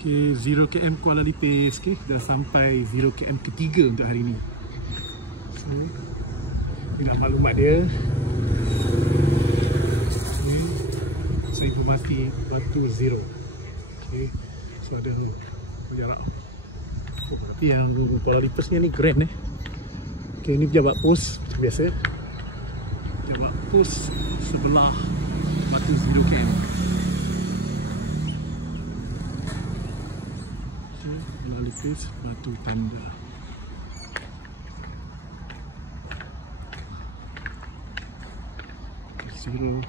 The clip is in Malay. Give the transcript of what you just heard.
Okay, 0 km Kuala Lipis. Okay, dah sampai 0 km ketiga untuk hari ni. So, inilah maklumat dia. Okay. So, informasi batu 0. Okay. So, ada jarak. Oh, tapi yang Kuala Lipis ni grand eh. Okay, ni pejabat pos macam biasa. Pejabat pos sebelah batu 0 km. Kuala Lipis, batu tanda. Zero